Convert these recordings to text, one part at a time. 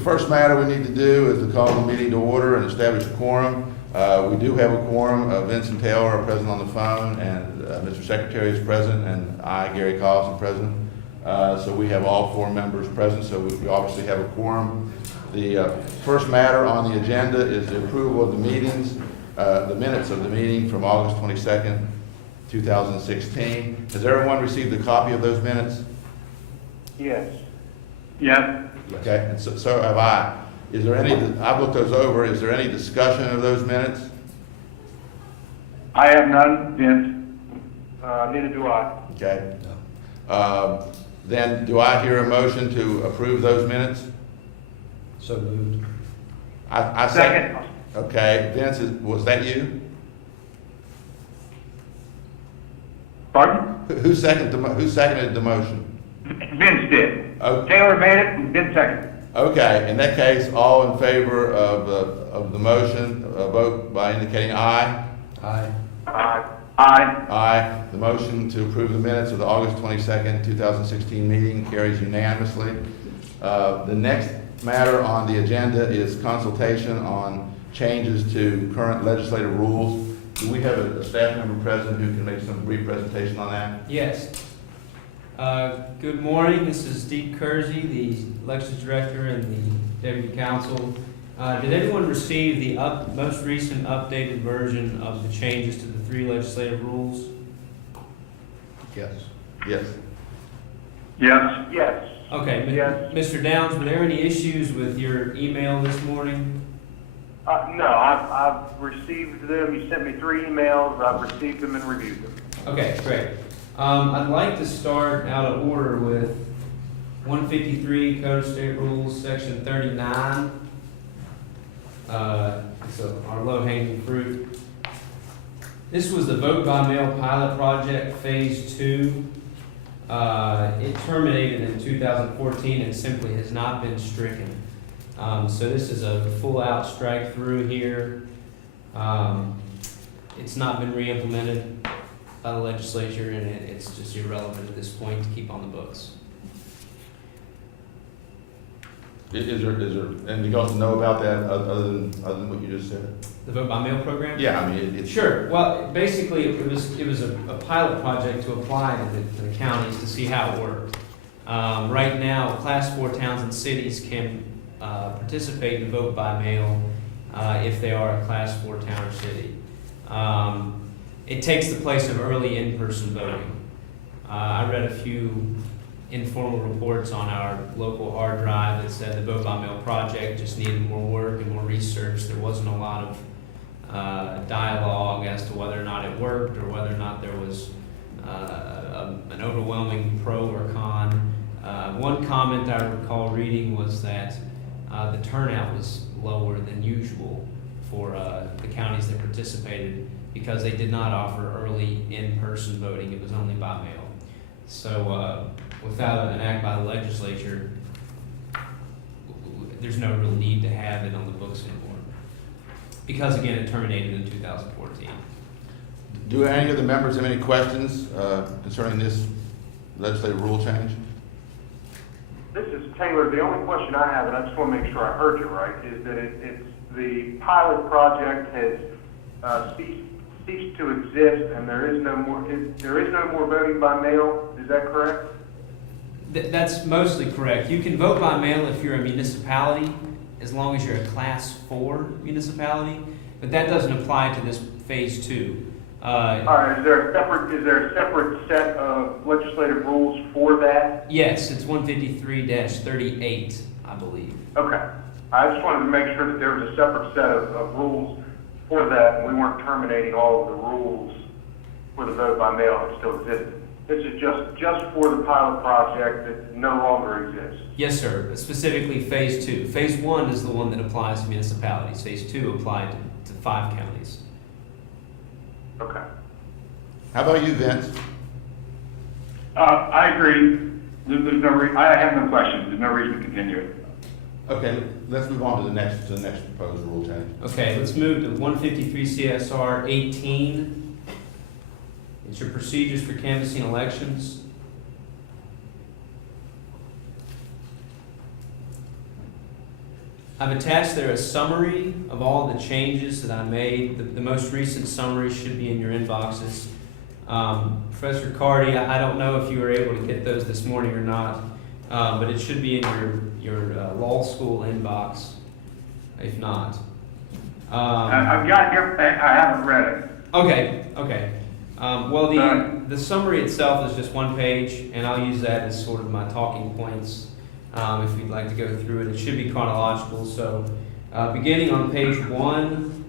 first matter we need to do is to call the meeting to order and establish a quorum. We do have a quorum. Vincent Taylor are present on the phone, and Mr. Secretary is present, and I, Gary Collison, present. So we have all 4 members present, so we obviously have a quorum. The first matter on the agenda is the approval of the meetings, the minutes of the meeting from August 22nd, 2016. Has everyone received a copy of those minutes? Yes. Yes. Okay, and so have I. Is there any, I've looked those over, is there any discussion of those minutes? I have none, Vince. Neither do I. Okay. Then do I hear a motion to approve those minutes? So moved. I Second. Okay, Vince, was that you? Pardon? Who seconded the motion? Vince did. Oh. Taylor made it and Vince seconded. Okay, in that case, all in favor of the motion, vote by indicating aye. Aye. Aye. Aye. The motion to approve the minutes of the August 22nd, 2016 meeting carries unanimously. The next matter on the agenda is consultation on changes to current legislative rules. Do we have a staff member present who can make some brief presentation on that? Yes. Good morning. This is Steve Kersey, the elections director and the deputy counsel. Did everyone receive the most recent updated version of the changes to the 3 legislative rules? Yes. Yes. Yes. Yes. Okay. Yes. Mr. Downs, were there any issues with your email this morning? No, I've received them. You sent me 3 emails. I've received them and reviewed them. Okay, great. I'd like to start out of order with 153 Code of State Rules, Section 39. So our low-hanging fruit. This was the vote by mail pilot project, Phase 2. It terminated in 2014 and simply has not been stricken. So this is a full-out strike through here. It's not been re-implemented by the legislature, and it's just irrelevant at this point to keep on the books. Is there anything else to know about that other than what you just said? The vote by mail program? Yeah, I mean, it's Sure. Well, basically, it was a pilot project to apply to the counties to see how it worked. Right now, Class 4 towns and cities can participate in vote by mail if they are a Class 4 town or city. It takes the place of early in-person voting. I read a few informal reports on our local hard drive that said the vote by mail project just needed more work and more research. There wasn't a lot of dialogue as to whether or not it worked or whether or not there was an overwhelming pro or con. One comment I recall reading was that the turnout was lower than usual for the counties that participated because they did not offer early in-person voting. It was only by mail. So without an act by the legislature, there's no real need to have it on the books anymore. Because again, it terminated in 2014. Do any of the members have any questions concerning this legislative rule change? This is Taylor. The only question I have, and I just want to make sure I heard you right, is that it's the pilot project has ceased to exist, and there is no more voting by mail. Is that correct? That's mostly correct. You can vote by mail if you're a municipality, as long as you're a Class 4 municipality, but that doesn't apply to this Phase 2. All right. Is there a separate set of legislative rules for that? Yes, it's 153-38, I believe. Okay. I just wanted to make sure that there was a separate set of rules for that, and we weren't terminating all of the rules for the vote by mail that still existed. This is just for the pilot project that no longer exists. Yes, sir. Specifically Phase 2. Phase 1 is the one that applies to municipalities. Phase 2 applied to 5 counties. Okay. How about you, Vince? I agree. There's no I have no questions. There's no reason to continue it. Okay, let's move on to the next proposed rule change. Okay, let's move to 153 CSR 18. It's your procedures for canvassing elections. I've attached there a summary of all the changes that I made. The most recent summary should be in your inboxes. Professor Cardy, I don't know if you were able to get those this morning or not, but it should be in your law school inbox, if not. I've got it here, I haven't read it. Okay. Well, the summary itself is just one page, and I'll use that as sort of my talking points if you'd like to go through it. It should be chronological, so beginning on page 1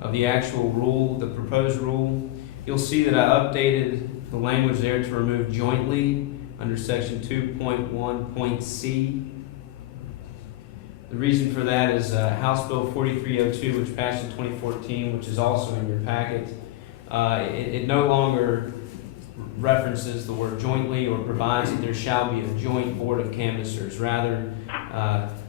of the actual rule, the proposed rule, you'll see that I updated the language there to remove jointly under section 2.1.c. The reason for that is House Bill 4302, which passed in 2014, which is also in your packet. It no longer references the word jointly or provides that there shall be a joint board of canvassers. Rather,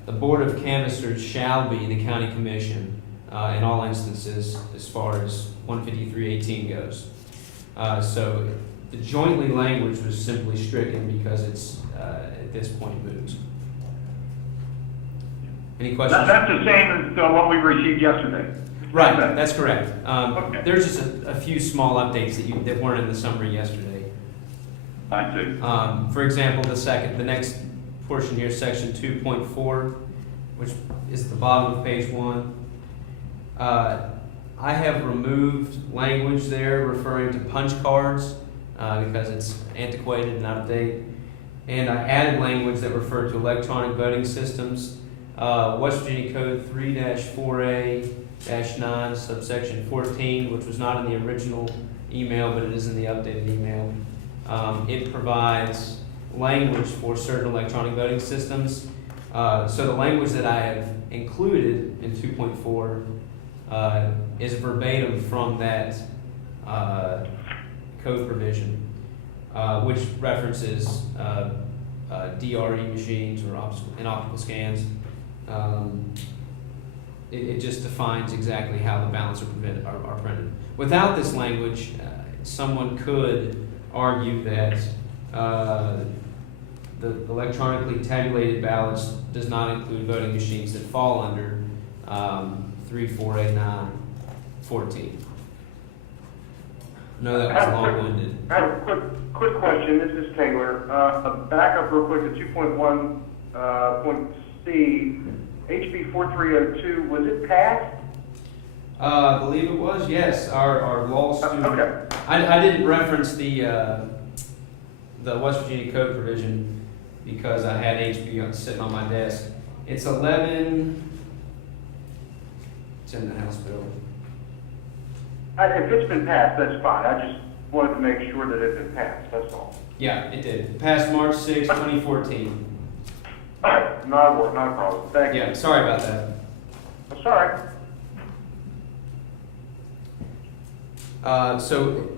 the board of canvassers shall be the county commission in all instances as far as 153.18 goes. So the jointly language was simply stricken because it's at this point moot. Any questions? That's the same as what we received yesterday. Right, that's correct. Okay. There's just a few small updates that weren't in the summary yesterday. I see. For example, the next portion here, section 2.4, which is at the bottom of page 1. I have removed language there referring to punch cards because it's antiquated and out of date. And I added language that referred to electronic voting systems. West Virginia Code 3-4A-9, subsection 14, which was not in the original email, but it is in the updated email. It provides language for certain electronic voting systems. So the language that I have included in 2.4 is verbatim from that code provision, which references DRE machines or optical scans. It just defines exactly how the ballots are printed. Without this language, someone could argue that the electronically tabulated ballots does not include voting machines that fall under 3-4-8-9-14. No, that was long-winded. I have a quick question. This is Taylor. Back up real quick to 2.1.c. HB 4302, was it passed? I believe it was, yes. Our law student. Okay. I didn't reference the West Virginia Code provision because I had HB sitting on my desk. It's 11. It's in the House bill. If it's been passed, that's fine. I just wanted to make sure that it had been passed, that's all. Yeah, it did. Passed March 6, 2014. All right, not a problem. Thank you. Yeah, sorry about that. That's all right. So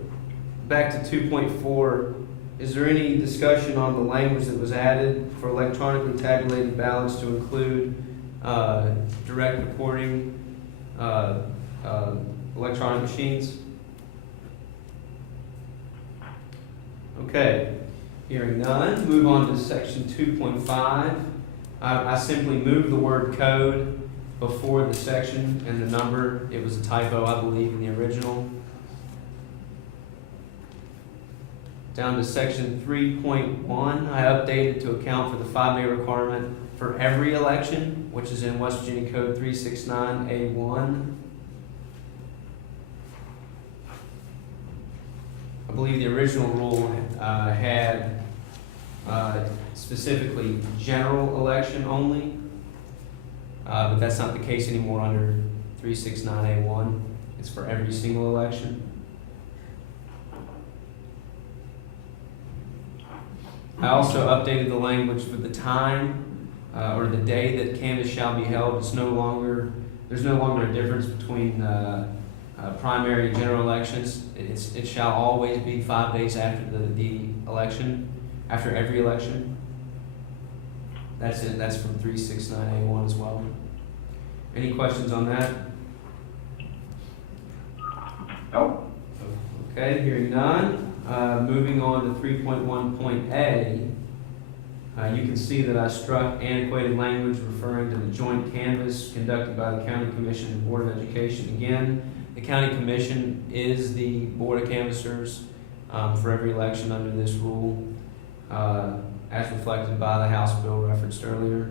back to 2.4, is there any discussion on the language that was added for electronically tabulated ballots to include direct reporting electronic machines? Okay, hearing none, move on to section 2.5. I simply moved the word code before the section and the number. It was a typo, I believe, in the original. Down to section 3.1, I updated to account for the 5-day requirement for every election, which is in West Virginia Code 369A1. I believe the original rule had specifically general election only, but that's not the case anymore under 369A1. It's for every single election. I also updated the language for the time or the day that canvass shall be held. There's no longer a difference between primary and general elections. It shall always be 5 days after the election, after every election. That's it. That's from 369A1 as well. Any questions on that? Nope. Okay, hearing none. Moving on to 3.1.a. You can see that I struck antiquated language referring to the joint canvass conducted by the County Commission and Board of Education. Again, the County Commission is the Board of Canvassers for every election under this rule, as reflected by the House bill referenced earlier.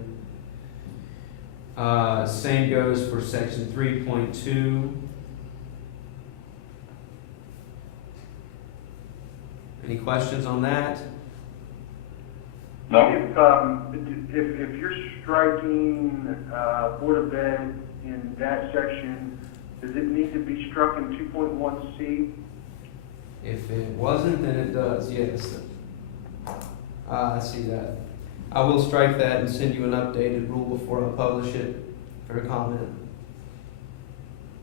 Same goes for section 3.2. Any questions on that? No? If you're striking, Board of Ed in that section, does it need to be struck in 2.1C? If it wasn't, then it does, yes. I see that. I will strike that and send you an updated rule before I publish it for a comment.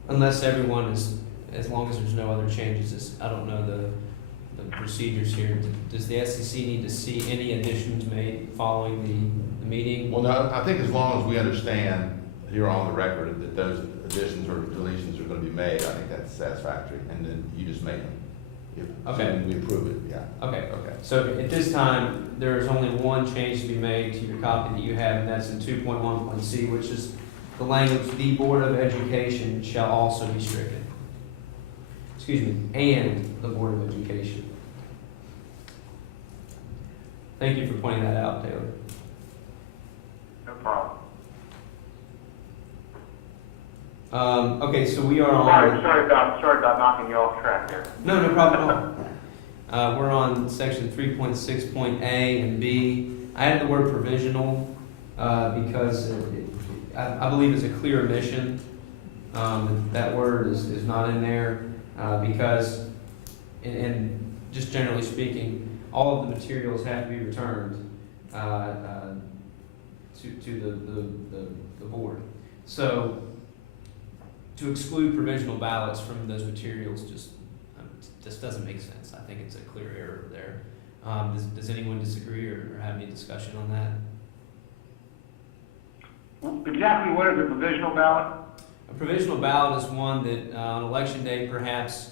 Unless everyone is, as long as there's no other changes, I don't know the procedures here. Does the SEC need to see any additions made following the meeting? Well, no, I think as long as we understand here on the record that those additions or deletions are gonna be made, I think that's satisfactory, and then you just make them. Okay. Assuming we approve it, yeah. Okay. Okay. So at this time, there is only one change to be made to your copy that you have, and that's in 2.1.c, which is the language, the Board of Education shall also be stricken. Excuse me, and the Board of Education. Thank you for pointing that out, Taylor. No problem. Okay, so we are on. Sorry about knocking you off track there. No problem at all. We're on section 3.6.A and B. I added the word provisional because I believe it's a clear omission. That word is not in there because, and just generally speaking, all of the materials have to be returned to the board. So to exclude provisional ballots from those materials just doesn't make sense. I think it's a clear error there. Does anyone disagree or have any discussion on that? Exactly what is a provisional ballot? A provisional ballot is one that on election day perhaps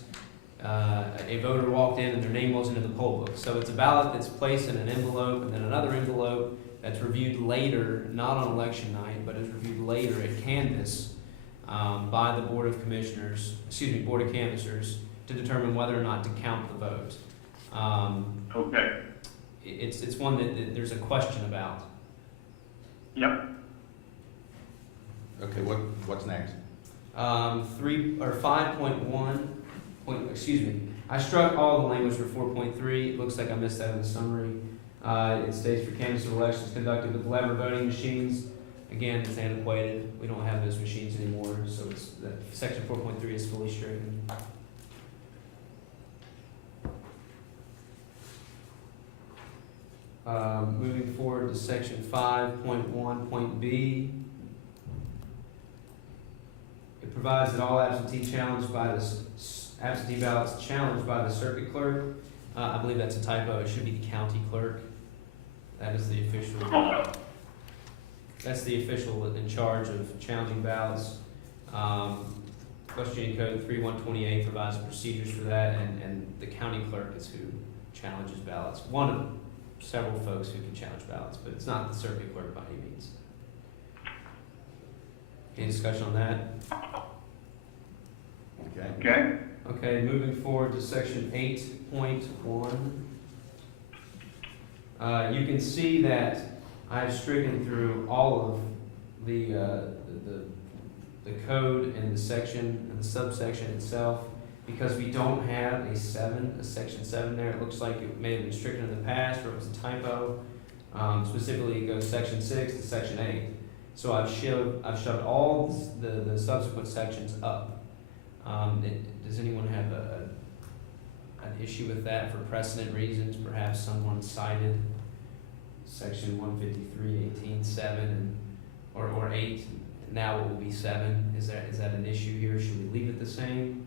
a voter walked in and their name wasn't in the poll book. So it's a ballot that's placed in an envelope and then another envelope that's reviewed later, not on election night, but is reviewed later at canvass by the Board of Commissioners, Board of Canvassers, to determine whether or not to count the vote. Okay. It's one that there's a question about. Yep. Okay, what's next? 5.1. I struck all the language for 4.3. It looks like I missed that in the summary. It states for canvass of elections conducted with lever voting machines. Again, it's antiquated. We don't have those machines anymore, so it's section 4.3 is fully stricken. Moving forward to section 5.1.b. It provides that all absentee ballots challenged by the circuit clerk. I believe that's a typo. It should be the county clerk. That is the official. That's the official in charge of challenging ballots. West Virginia Code 3128 provides procedures for that, and the county clerk is who challenges ballots. One of several folks who can challenge ballots, but it's not the circuit clerk by any means. Any discussion on that? Okay. Okay. Okay, moving forward to section 8.1. You can see that I've stricken through all of the code and the section and the subsection itself because we don't have a section 7 there. It looks like it may have been stricken in the past or it was a typo. Specifically, it goes section 6 to section 8. So I've shoved all the subsequent sections up. Does anyone have an issue with that for precedent reasons? Perhaps someone cited section 153.18.7 or 8. Now it will be 7. Is that an issue here? Should we leave it the same,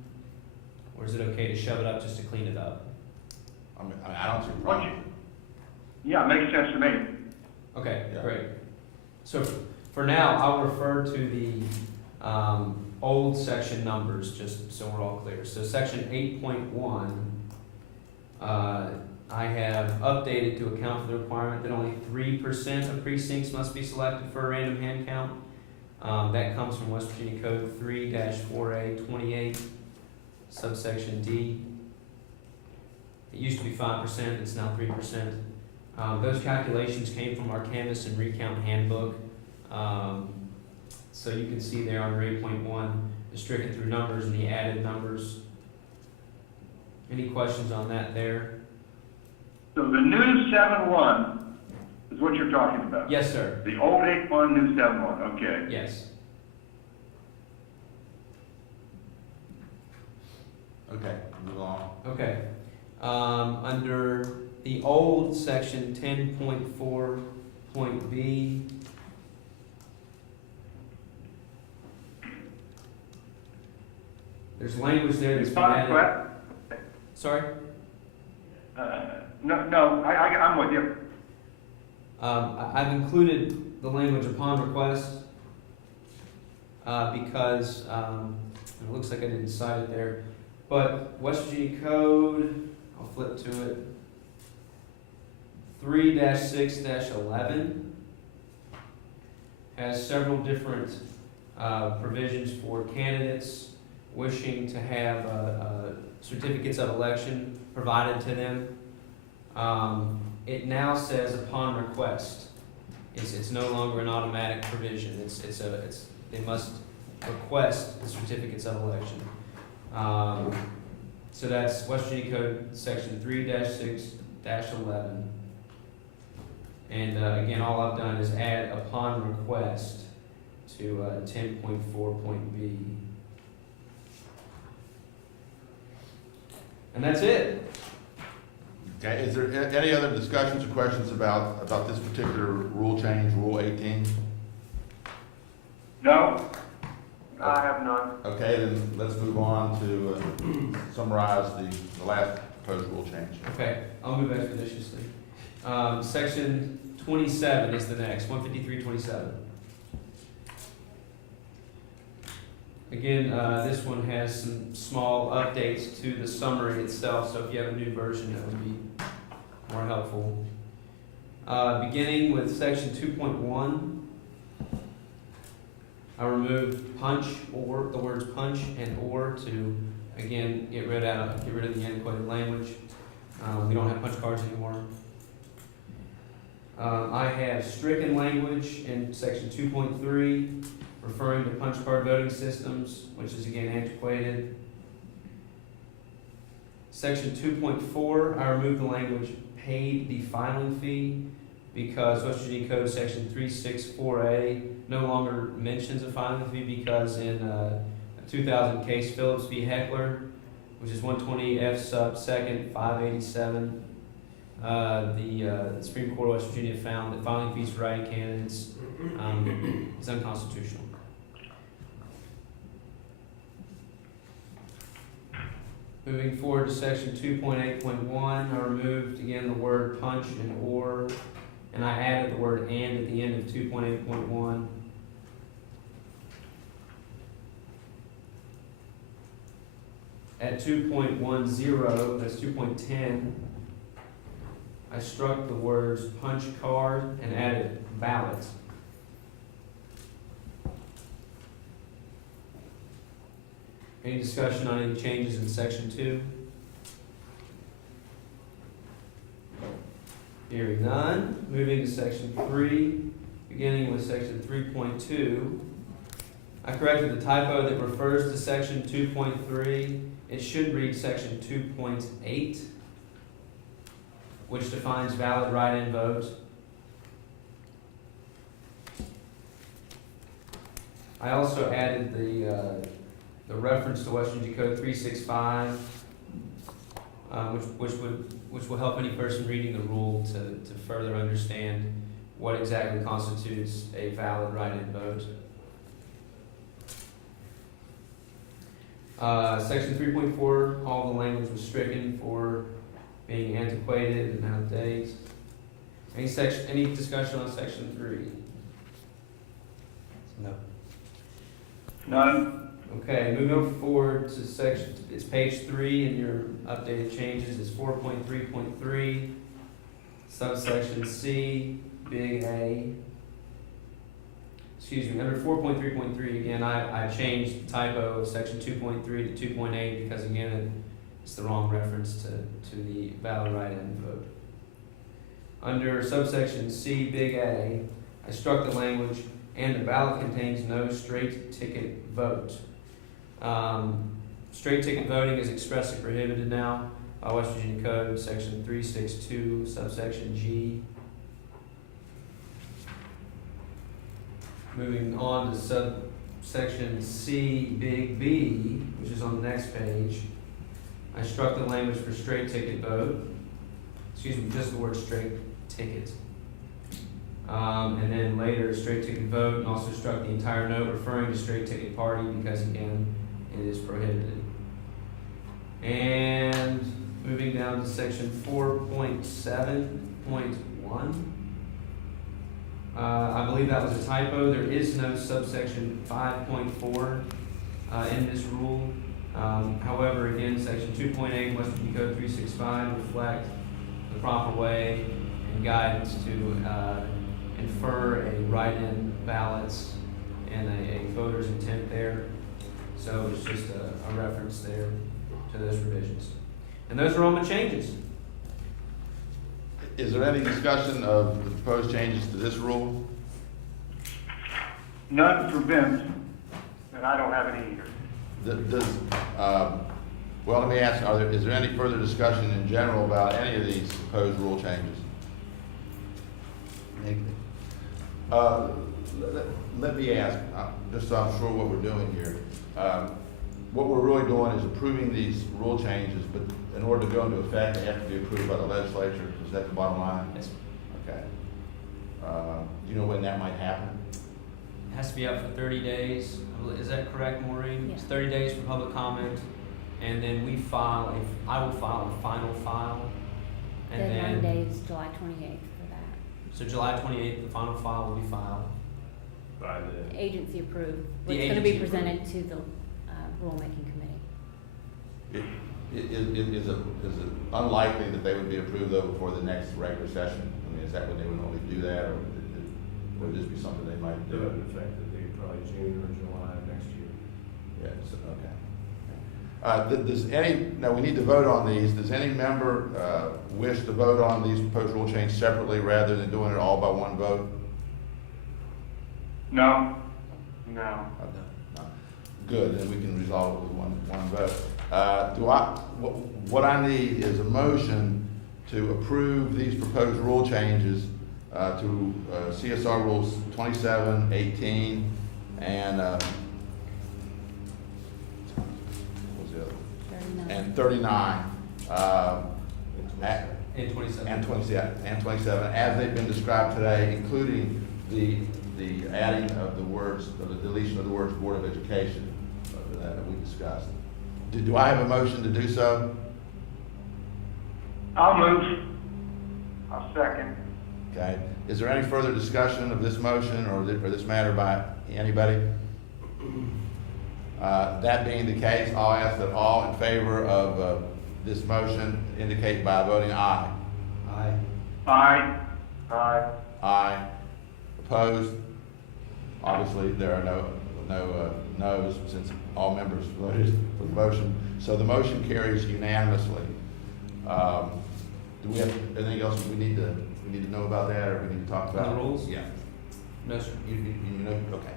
or is it okay to shove it up just to clean it up? I don't see a problem. Yeah, it makes sense to me. Okay, Yeah. great. So for now, I'll refer to the old section numbers, just so we're all clear. So section 8.1, I I have updated to account for the requirement that only 3% of precincts must be selected for a random hand count. That comes from West Virginia Code 3-4A28, subsection D. It used to be 5%, it's now 3%. Those calculations came from our canvas and recount handbook. So you can see there under 8.1, the stricken through numbers and the added numbers. Any questions on that there? So the new 7-1 is what you're talking about? Yes, sir. The old 8-1, new 7-1, okay. Yes. Okay, move on. Okay. Under the old section 10.4.b, there's language there that's been added. Correct? Sorry? No, I'm with you. I've included the language upon request because it looks like I didn't cite it there. But West Virginia Code, I'll flip to it, 3-6-11 has several different provisions for candidates wishing to have certificates of election provided to them. It now says upon request. It's no longer an automatic provision. They must request the certificates of election. So that's West Virginia Code section 3-6-11. And again, all I've done is add upon request to 10.4.b. And that's it. Okay, is there any other discussions or questions about this particular rule change, Rule 18? No? I have none. Okay, then let's move on to summarize the last proposed rule change. Okay, I'll move expeditiously. Section 27 is the next, 153.27. Again, this one has some small updates to the summary itself, so if you have a new version, that would be more helpful. Beginning with section 2.1, I removed punch or, the words punch and or to, again, get rid of the antiquated language. We don't have punch cards anymore. I have stricken language in section 2.3, referring to punch card voting systems, which is again antiquated. Section 2.4, I removed the language paid the filing fee because West Virginia Code section 364A no longer mentions a filing fee because in a 2000 case, Phillips v. Heckler, which is 120 F sub 2nd 587, the Supreme Court of West Virginia found that filing fees for writing candidates is unconstitutional. Moving forward to section 2.8.1, I removed again the word punch and or, and I added the word and at the end of 2.8.1. At 2.10, that's 2.10, I struck the words punch card and added ballot. Any discussion on any changes in section 2? Hearing none. Moving to section 3, beginning with section 3.2. I corrected the typo that refers to section 2.3. It should read section 2.8, which defines valid write-in vote. I also added the reference to West Virginia Code 365, which will help any person reading the rule to further understand what exactly constitutes a valid write-in vote. Section 3.4, all the language was stricken for being antiquated and out of date. Any discussion on section 3? No. None? Okay, moving forward to section, it's page 3 in your updated changes, it's 4.3.3. subsection C, big A. Excuse me, under 4.3.3, again, I changed the typo of section 2.3 to 2.8 because again, it's the wrong reference to the valid write-in vote. Under subsection C, big A, I struck the language, and the ballot contains no straight ticket vote. Straight ticket voting is expressly prohibited now by West Virginia Code, section 362, subsection G. Moving on to subsection C, big B, which is on the next page. I struck the language for straight ticket vote. Excuse me, just the word straight ticket. And then later, straight ticket vote, and also struck the entire note referring to straight ticket party because again, it is prohibited. And moving down to section 4.7.1. I believe that was a typo. There is no subsection 5.4 in this rule. However, again, section 2.8 West Virginia Code 365 reflect the proper way and guidance to infer a write-in ballots and a voter's intent there. So it's just a reference there to those revisions. And those are all my changes. Is there any discussion of the proposed changes to this rule? None for Vince. And I don't have any either. Well, let me ask, is there any further discussion in general about any of these proposed rule changes? Let me ask, just so I'm sure what we're doing here. What we're really doing is approving these rule changes, but in order to go into effect, they have to be approved by the legislature. Is that the bottom line? Yes. Okay. Do you know when that might happen? It has to be up for 30 days. Is that correct, Maureen? Yeah. It's 30 days for public comment, and then I will file a final file. And Deadline then, date is July 28th for that. so July 28th, the final file will be filed. By the, Agency approved. The It's going to be agency presented to the rulemaking committee. Is it unlikely that they would be approved though before the next regular session? I mean, is that when they would normally do that, or would this be something they might the do? effect that they probably June or July of next year. Yes, okay. Now we need to vote on these. Does any member wish to vote on these proposed rule changes separately rather than doing it all by one vote? No. No. No. Good, then we can resolve it with one vote. What I need is a motion to approve these proposed rule changes to CSR Rules 27, 18, and what was the other? 39. And 39. And 27. And 27, as they've been described today, including the adding of the words, or the deletion of the words Board of Education that we discussed. Do I have a motion to do so? I'll move. I'll second. Okay. Is there any further discussion of this motion or this matter by anybody? That being the case, I'll ask that all in favor of this motion indicate by voting aye. Aye. Aye. Aye. Aye. Opposed? Obviously, there are no no's since all members voted for the motion. So the motion carries unanimously. Do we have anything else we need to know about that, or we need to talk about? The rules? Yeah. No, sir. You know, okay.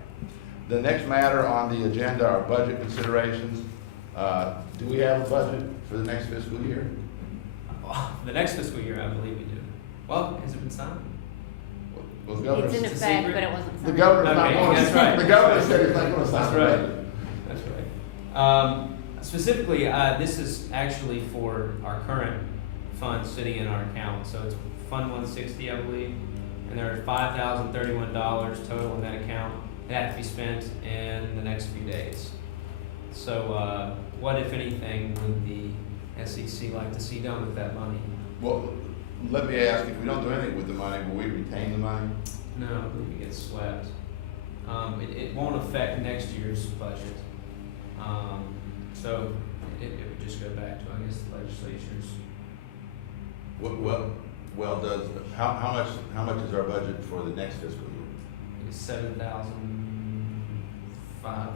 The next matter on the agenda are budget considerations. Do we have a budget for the next fiscal year? The next fiscal year, I believe we do. Well, has it been signed? Well, the governor, It's in It's a effect, secret? but it wasn't the signed. governor's not Okay, going to, that's right. the governor said he's not going to sign That's the right. budget. That's right. Specifically, this is actually for our current funds sitting in our account. So it's Fund 160, I believe, and there are $5,031 total in that account that have to be spent in the next few days. So, what, if anything, would the SEC like to see done with that money? Well, let me ask, if we don't do anything with the money, will we retain the money? No, I believe it gets swept. It won't affect next year's budget. So it would just go back to, I guess, the legislature's. Well, Well, how much is our budget for the next fiscal year? It's $7,500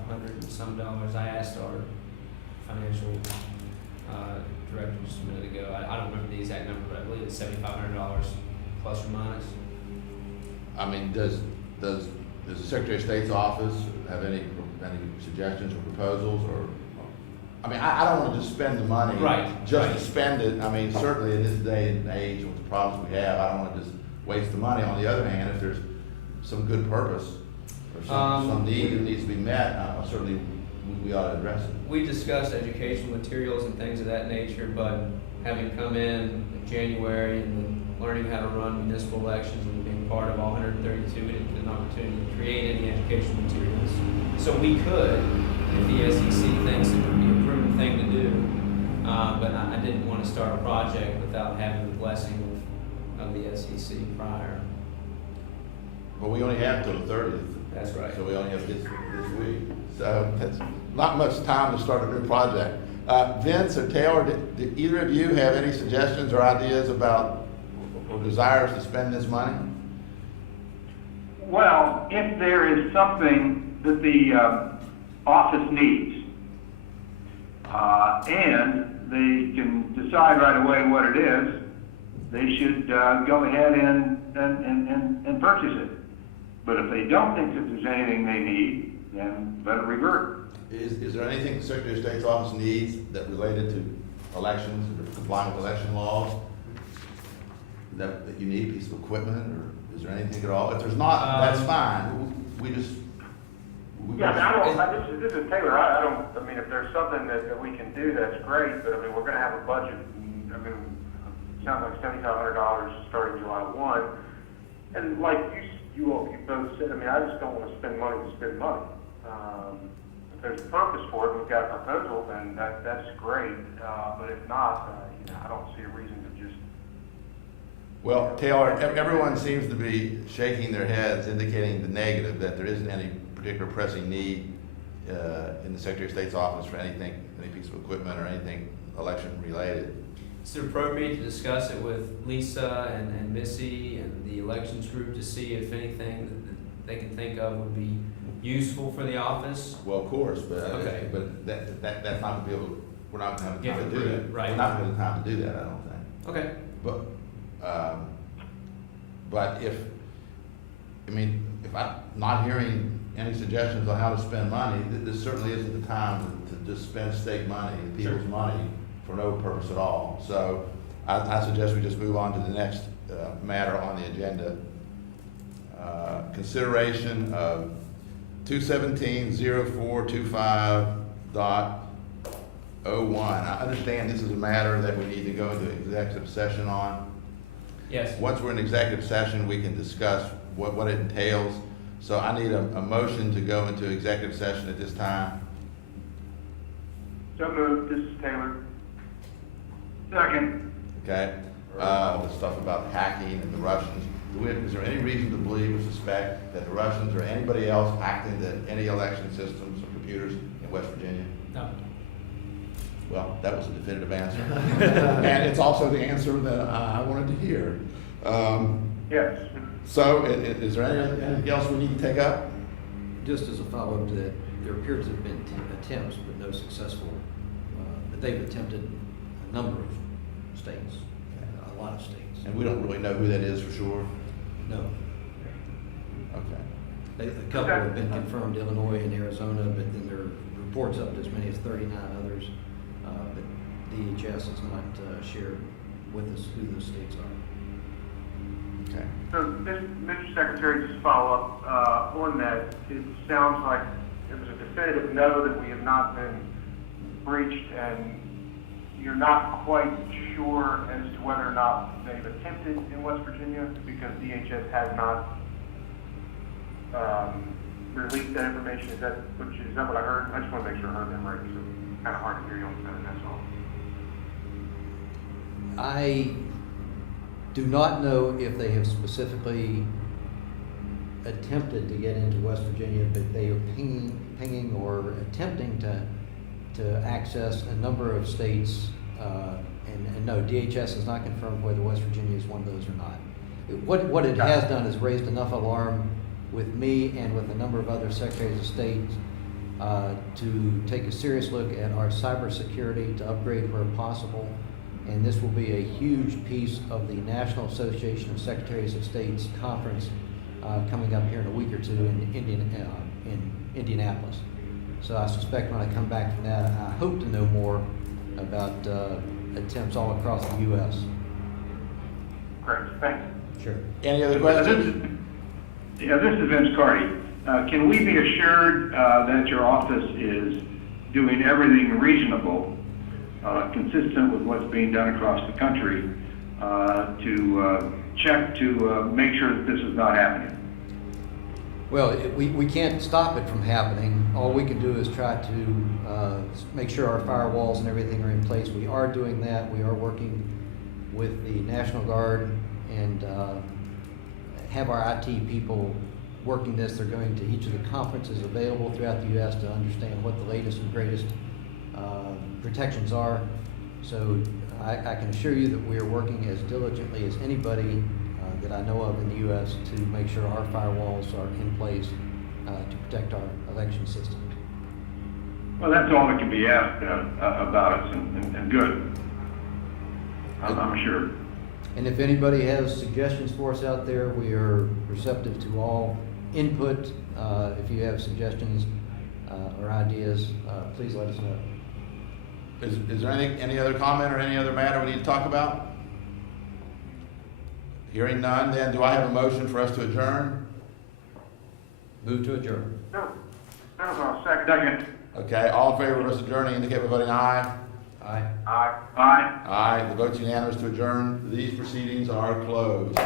and some dollars. I asked our financial director just a minute ago. I don't remember the exact number, but I believe it's $7,500 plus or minus. I mean, does the Secretary of State's office have any suggestions or proposals, or, I mean, I don't want to just spend the money. Right, Just right. to spend it. I mean, certainly in this day and age with the problems we have, I don't want to just waste the money. On the other hand, if there's some good purpose or some need that needs to be met, certainly we ought to address it. We discussed educational materials and things of that nature, but having come in January and learning how to run municipal elections and being part of all 132, we didn't get an opportunity to create any educational materials. So we could, if the SEC thinks it would be a prudent thing to do, but I didn't want to start a project without having the blessing of the SEC prior. But we only have till the 30th. That's right. So we only have this week. So that's not much time to start a new project. Vince or Taylor, do either of you have any suggestions or ideas about or desires to spend this money? Well, if there is something that the office needs, and they can decide right away what it is, they should go ahead and purchase it. But if they don't think that there's anything they need, then let it revert. Is there anything the Secretary of State's office needs that related to elections, or complying with election laws? That you need a piece of equipment, or is there anything at all? If there's not, that's fine. We just. Yeah, this is Taylor, I mean, if there's something that we can do, that's great, but I mean, we're gonna have a budget, and, I mean, it sounds like $7,500 starting July 1, and like you both said, I mean, I just don't wanna spend money to spend money. If there's a purpose for it, we've got a proposal, then that's great, but if not, I don't see a reason to just. Well, Taylor, everyone seems to be shaking their heads, indicating the negative, that there isn't any particular pressing need in the Secretary of State's office for anything, any piece of equipment or anything election related. Is it appropriate to discuss it with Lisa and Missy and the elections group to see if anything that they can think of would be useful for the office? Well, of course, but Okay. but that's not to be able. We're not going to Get have it the time to do approved, that. right. We're not going to have the time to do that. I don't think. Okay. But if I'm not hearing any suggestions on how to spend money, this certainly isn't the time to just spend state money, people's money, for no purpose at all. So I suggest we just move on to the next matter on the agenda. Consideration of 217-0425.01. I understand this is a matter that we need to go into executive session on. Yes. Once we're in executive session, we can discuss what it entails. So I need a motion to go into executive session at this time. So moved, this is Taylor. Second. Okay? The stuff about hacking and the Russians. Is there any reason to believe or suspect that the Russians or anybody else hacked into any election systems or computers in West Virginia? No. Well, that was a definitive answer. And it's also the answer that I wanted to hear. Yes. So is there anything else we need to take up? Just as a follow-up to that, there appears to have been attempts, but no successful, but they've attempted a number of states, a lot of states. And we don't really know who that is for sure? No. Okay. A couple have been confirmed, Illinois and Arizona, but then there are reports up to as many as 39 others. But DHS has not shared with us who those states are. Okay. So, Mr. Secretary, just follow up on that. It sounds like it was a definitive no that we have not been breached, and you're not quite sure as to whether or not they've attempted in West Virginia because DHS has not released that information. Is that what I heard? I just want to make sure I heard that right. So it's kind of hard to hear you on the phone, that's all. I do not know if they have specifically attempted to get into West Virginia, but they are pinging or attempting to access a number of states And no, DHS has not confirmed whether West Virginia is one of those or not. What it has done is raised enough alarm with me and with a number of other secretaries of state to take a serious look at our cybersecurity, to upgrade where possible. And this will be a huge piece of the National Association of Secretaries of State's conference coming up here in a week or two in Indianapolis. So I suspect when I come back from that, I hope to know more about attempts all across the U.S. Great, thanks. Sure. Any other questions? Yeah, this is Vince Carty. Can we be assured that your office is doing everything reasonable, consistent with what's being done across the country, to check to make sure that this is not happening? Well, we can't stop it from happening. All we can do is try to make sure our firewalls and everything are in place. We are doing that. We are working with the National Guard and have our IT people working this. They're going to each of the conferences available throughout the U.S. to understand what the latest and greatest protections are. So I can assure you that we are working as diligently as anybody that I know of in the U.S. to make sure our firewalls are in place to protect our election system. Well, that's all that can be asked about us, and good. I'm sure. And if anybody has suggestions for us out there, we are receptive to all input. If you have suggestions or ideas, please let us know. Is there any other comment or any other matter we need to talk about? Hearing none, then do I have a motion for us to adjourn? Move to adjourn. No, second. Okay, all in favor of us adjourning, indicate by voting aye. Aye. Aye. Aye. Aye, the vote's unanimous to adjourn. These proceedings are closed.